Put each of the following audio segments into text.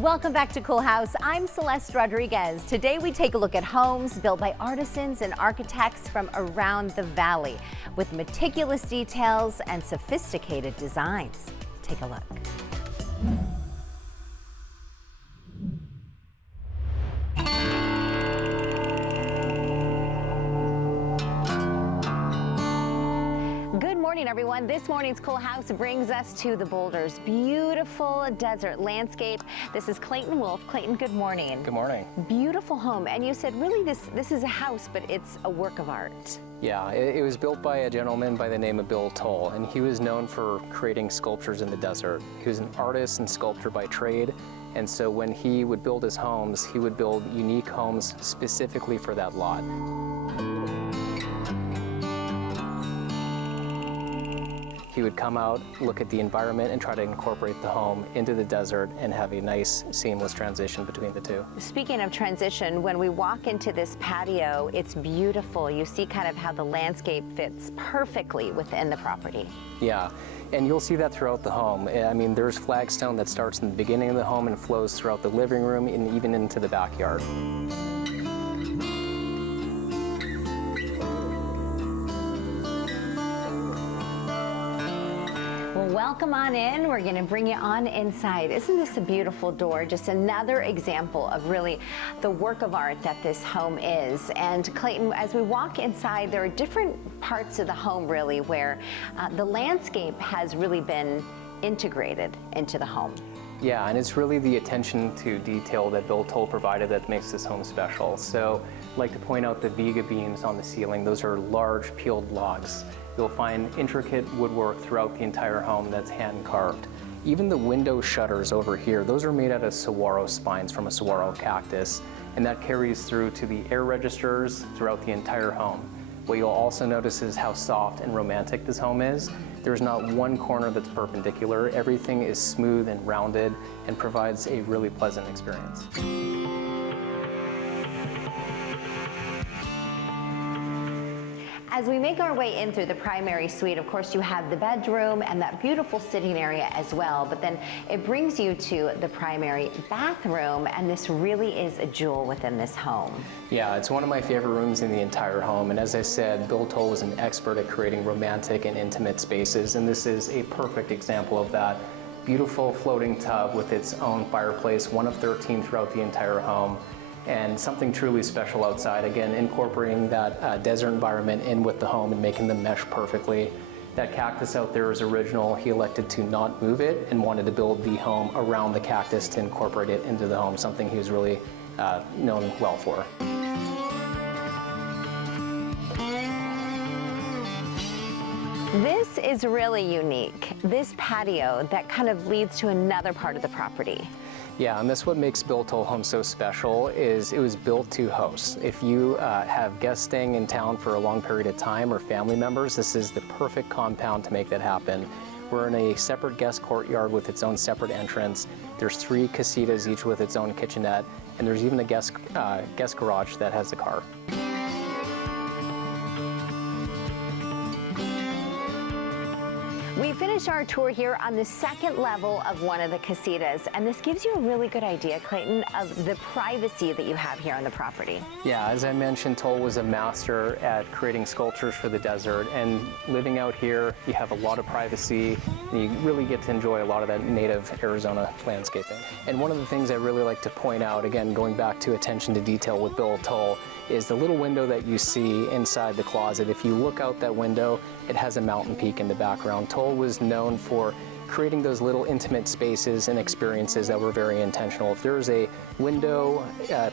Welcome back to Cool House. I'm Celeste Rodriguez. Today we take a look at homes built by artisans and architects from around the valley with meticulous details and sophisticated designs. Take a look. Good morning, everyone. This morning's Cool House brings us to the Boulders. Beautiful desert landscape. This is Clayton Wolf. Clayton, good morning. Good morning. Beautiful home. And you said really this is a house, but it's a work of art. Yeah, it was built by a gentleman by the name of Bill Tull, and he was known for creating sculptures in the desert. He was an artist and sculptor by trade, and so when he would build his homes, he would build unique homes specifically for that lot. He would come out, look at the environment, and try to incorporate the home into the desert and have a nice, seamless transition between the two. Speaking of transition, when we walk into this patio, it's beautiful. You see kind of how the landscape fits perfectly within the property. Yeah, and you'll see that throughout the home. I mean, there's flagstone that starts in the beginning of the home and flows throughout the living room and even into the backyard. Welcome on in. We're going to bring you on inside. Isn't this a beautiful door? Just another example of really the work of art that this home is. And Clayton, as we walk inside, there are different parts of the home really where the landscape has really been integrated into the home. Yeah, and it's really the attention to detail that Bill Tull provided that makes this home special. So I'd like to point out the Viga beams on the ceiling. Those are large peeled logs. You'll find intricate woodwork throughout the entire home that's hand carved. Even the window shutters over here, those are made out of saguaro spines from a saguaro cactus, and that carries through to the air registers throughout the entire home. What you'll also notice is how soft and romantic this home is. There's not one corner that's perpendicular. Everything is smooth and rounded and provides a really pleasant experience. As we make our way in through the primary suite, of course, you have the bedroom and that beautiful sitting area as well, but then it brings you to the primary bathroom, and this really is a jewel within this home. Yeah, it's one of my favorite rooms in the entire home, and as I said, Bill Tull was an expert at creating romantic and intimate spaces, and this is a perfect example of that. Beautiful floating tub with its own fireplace, one of 13 throughout the entire home, and something truly special outside. Again, incorporating that desert environment in with the home and making them mesh perfectly. That cactus out there is original. He elected to not move it and wanted to build the home around the cactus to incorporate it into the home, something he was really known well for. This is really unique. This patio that kind of leads to another part of the property. Yeah, and that's what makes Bill Tull Home so special, is it was built to host. If you have guests staying in town for a long period of time or family members, this is the perfect compound to make that happen. We're in a separate guest courtyard with its own separate entrance. There's 3 casitas, each with its own kitchenette, and there's even a guest garage that has a car. We finish our tour here on the second level of one of the casitas, and this gives you a really good idea, Clayton, of the privacy that you have here on the property. Yeah, as I mentioned, Tull was a master at creating sculptures for the desert, and living out here, you have a lot of privacy, and you really get to enjoy a lot of that native Arizona landscaping. And one of the things I really like to point out, again, going back to attention to detail with Bill Tull, is the little window that you see inside the closet. If you look out that window, it has a mountain peak in the background. Tull was known for creating those little intimate spaces and experiences that were very intentional. If there's a window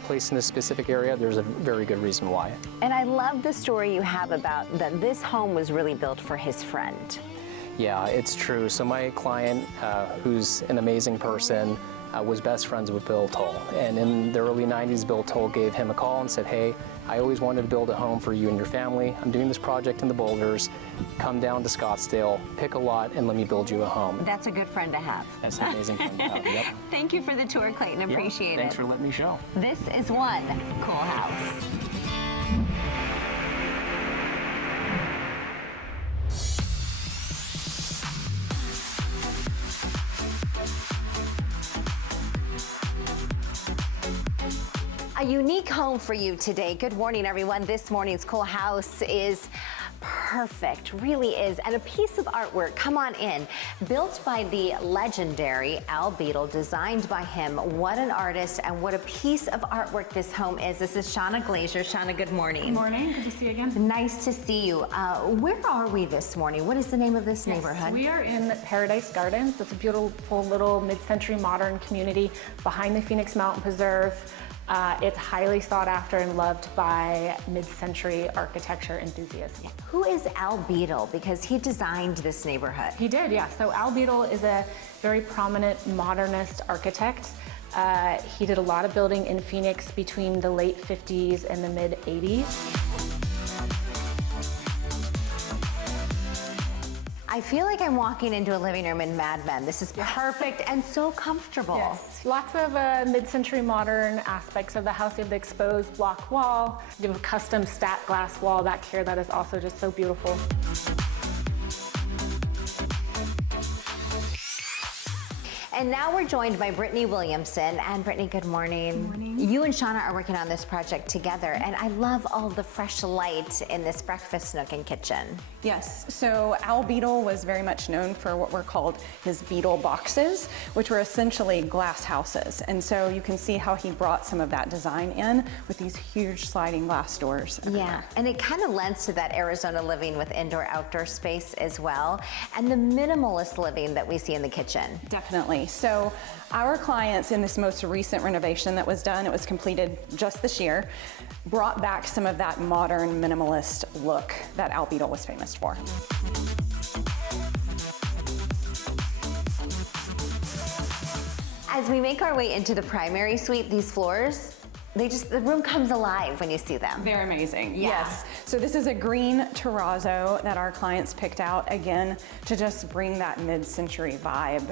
placed in a specific area, there's a very good reason why. And I love the story you have about that this home was really built for his friend. Yeah, it's true. So my client, who's an amazing person, was best friends with Bill Tull. And in the early 90s, Bill Tull gave him a call and said, hey, I always wanted to build a home for you and your family. I'm doing this project in the Boulders. Come down to Scottsdale, pick a lot, and let me build you a home. That's a good friend to have. That's an amazing friend to have, yep. Thank you for the tour, Clayton. Appreciate it. Thanks for letting me show. This is one Cool House. unique home for you today. Good morning, everyone. This morning's Cool House is perfect, really is, and a piece of artwork. Come on in. Built by the legendary Al Beadle, designed by him. What an artist and what a piece of artwork this home is. This is Shauna Glazer. Shauna, good morning. Good morning. Good to see you again. Nice to see you. Where are we this morning? What is the name of this neighborhood? We are in Paradise Gardens. It's a beautiful little mid-century modern community behind the Phoenix Mountain Preserve. It's highly sought after and loved by mid-century architecture enthusiasts. Who is Al Beadle? Because he designed this neighborhood. He did, yeah. So Al Beadle is a very prominent modernist architect. He did a lot of building in Phoenix between the late 50s and the mid 80s. I feel like I'm walking into a living room in Mad Men. This is perfect and so comfortable. Yes. Lots of mid-century modern aspects of the house. You have the exposed block wall. You have a custom stat glass wall back here that is also just so beautiful. And now we're joined by Brittany Williamson. And Brittany, good morning. Good morning. You and Shauna are working on this project together, and I love all the fresh light in this breakfast nook and kitchen. Yes, so Al Beadle was very much known for what were called his Beadle boxes, which were essentially glass houses. And so you can see how he brought some of that design in with these huge sliding glass doors. Yeah, and it kind of lends to that Arizona living with indoor-outdoor space as well, and the minimalist living that we see in the kitchen. Definitely. So our clients in this most recent renovation that was done, it was completed just this year, brought back some of that modern minimalist look that Al Beadle was famous for. As we make our way into the primary suite, these floors, the room comes alive when you see them. They're amazing, Yeah. yes. So this is a green terrazzo that our clients picked out, again, to just bring that mid-century vibe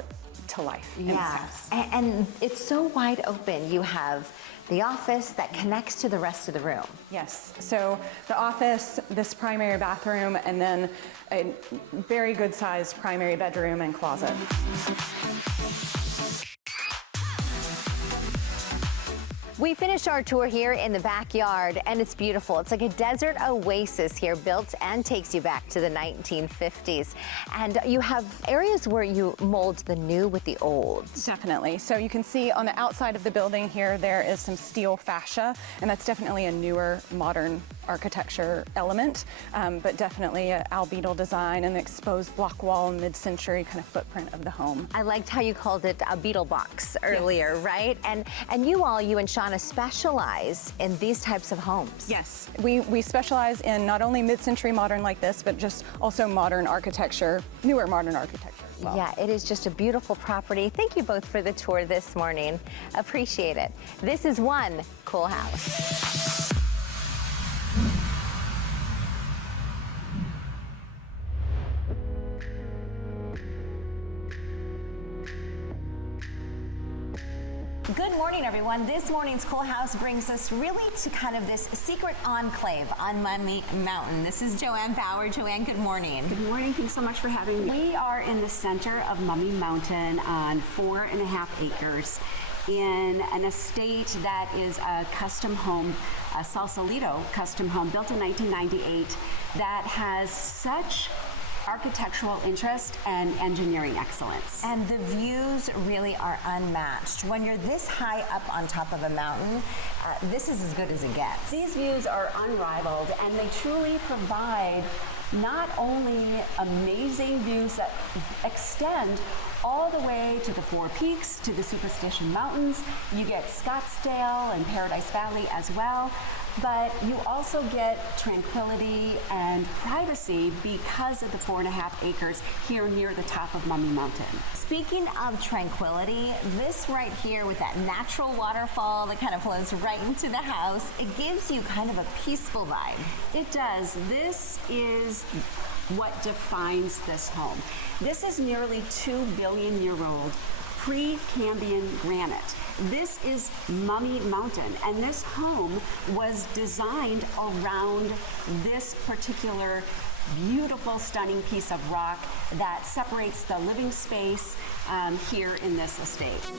to life. in this Yeah, house. and it's so wide open. You have the office that connects to the rest of the room. Yes, so the office, this primary bathroom, and then a very good sized primary bedroom and closet. We finished our tour here in the backyard, and it's beautiful. It's like a desert oasis here, built and takes you back to the 1950s. And you have areas where you mold the new with the old. Definitely. So you can see on the outside of the building here, there is some steel fascia, and that's definitely a newer modern architecture element, but definitely a Al Beadle design and the exposed block wall and mid-century kind of footprint of the home. I liked how you called it a Beadle box earlier, right? And you and Shauna specialize in these types of homes. Yes, we specialize in not only mid-century modern like this, but just also modern architecture, newer modern architecture as well. Yeah, it is just a beautiful property. Thank you both for the tour this morning. Appreciate it. This is one cool house. Good morning, everyone. This morning's Cool House brings us really to kind of this secret enclave on Mummy Mountain. This is Joanne Bauer. Joanne, good morning. Good morning. Thanks so much for having me. We are in the center of Mummy Mountain on 4.5 acres in an estate that is a custom home, a Sausalito custom home built in 1998 that has such architectural interest and engineering excellence. And the views really are unmatched. When you're this high up on top of a mountain, this is as good as it gets. These views are unrivaled, and they truly provide not only amazing views that extend all the way to the Four Peaks, to the Superstition Mountains. You get Scottsdale and Paradise Valley as well, but you also get tranquility and privacy because of the 4.5 acres here near the top of Mummy Mountain. Speaking of tranquility, this right here with that natural waterfall that kind of flows right into the house, it gives you kind of a peaceful vibe. It does. This is what defines this home. This is nearly 2 billion year old pre-Cambrian granite. This is Mummy Mountain, and this home was designed around this particular beautiful, stunning piece of rock that separates the living space here in this estate.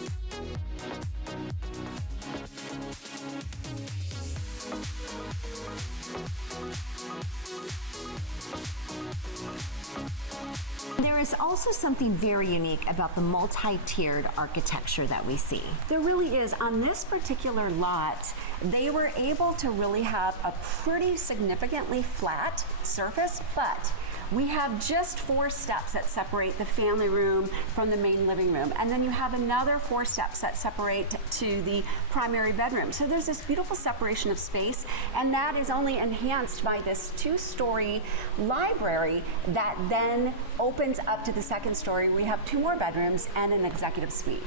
there's also something very unique about the multi-tiered architecture that we see. There really is. On this particular lot, they were able to really have a pretty significantly flat surface, but we have just 4 steps that separate the family room from the main living room. And then you have another 4 steps that separate to the primary bedroom. So there's this beautiful separation of space, and that is only enhanced by this 2-story library that then opens up to the 2nd story. We have 2 more bedrooms and an executive suite.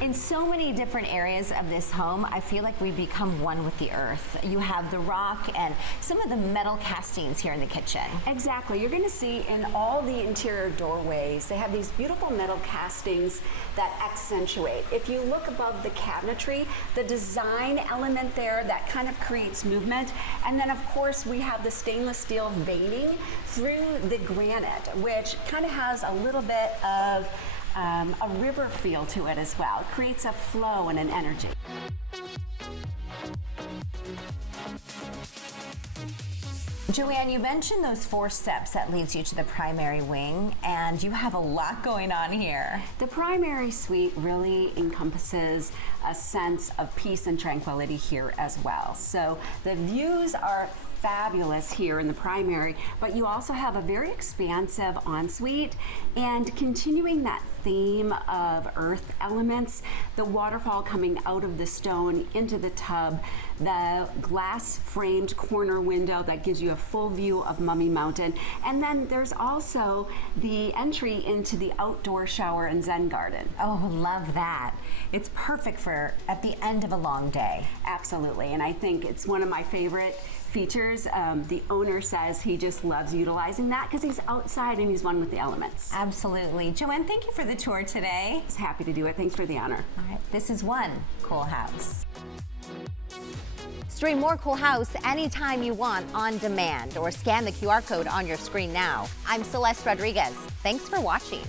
In so many different areas of this home, I feel like we become one with the earth. You have the rock and some of the metal castings here in the kitchen. Exactly. You're going to see in all the interior doorways, they have these beautiful metal castings that accentuate. If you look above the cabinetry, the design element there, that kind of creates movement. And then, of course, we have the stainless steel veining through the granite, which kind of has a little bit of a river feel to it as well. It creates a flow and an energy. Joanne, you mentioned those 4 steps that leads you to the primary wing, and you have a lot going on here. The primary suite really encompasses a sense of peace and tranquility here as well. So the views are fabulous here in the primary, but you also have a very expansive ensuite, and continuing that theme of earth elements, the waterfall coming out of the stone into the tub, the glass framed corner window that gives you a full view of Mummy Mountain, and then there's also the entry into the outdoor shower and Zen garden. Oh, love that. It's perfect for at the end of a long day. Absolutely, and I think it's one of my favorite features. The owner says he just loves utilizing that because he's outside and he's one with the elements. Absolutely. Joanne, thank you for the tour today. He's happy to do it. Thanks for the honor. All right, this is one cool house. Stream more Cool House anytime you want on demand or scan the QR code on your screen now. I'm Celeste Rodriguez. Thanks for watching.